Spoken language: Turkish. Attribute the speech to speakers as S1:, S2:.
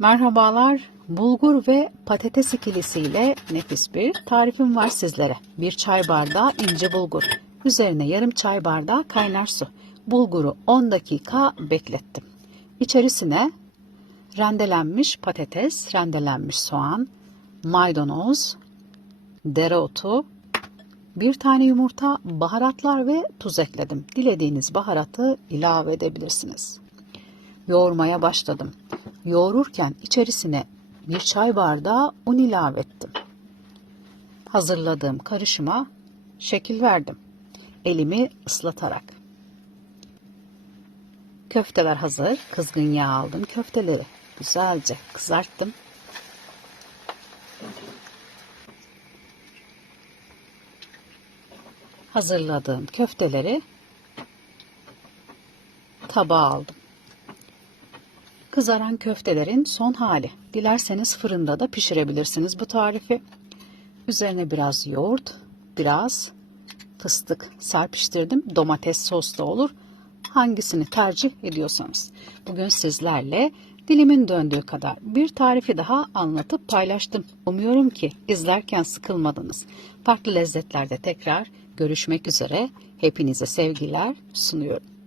S1: Merhabalar. Bulgur ve patates ikilisiyle nefis bir tarifim var sizlere. Bir çay bardağı ince bulgur. Üzerine yarım çay bardağı kaynar su. Bulguru 10 dakika beklettim. İçerisine rendelenmiş patates, rendelenmiş soğan, maydanoz, dereotu, bir tane yumurta, baharatlar ve tuz ekledim. Dilediğiniz baharatı ilave edebilirsiniz. Yoğurmaya başladım. Yoğururken içerisine bir çay bardağı un ilave ettim. Hazırladığım karışıma şekil verdim. Elimi ıslatarak. Köfteler hazır. Kızgın yağ aldım. Köfteleri güzelce kızarttım. Hazırladığım köfteleri tabağa aldım. Kızaran köftelerin son hali. Dilerseniz fırında da pişirebilirsiniz bu tarifi. Üzerine biraz yoğurt, biraz fıstık serpiştirdim. Domates sos da olur. Hangisini tercih ediyorsanız. Bugün sizlerle dilimin döndüğü kadar bir tarifi daha anlatıp paylaştım. Umuyorum ki izlerken sıkılmadınız. Farklı lezzetlerde tekrar görüşmek üzere. Hepinize sevgiler sunuyorum.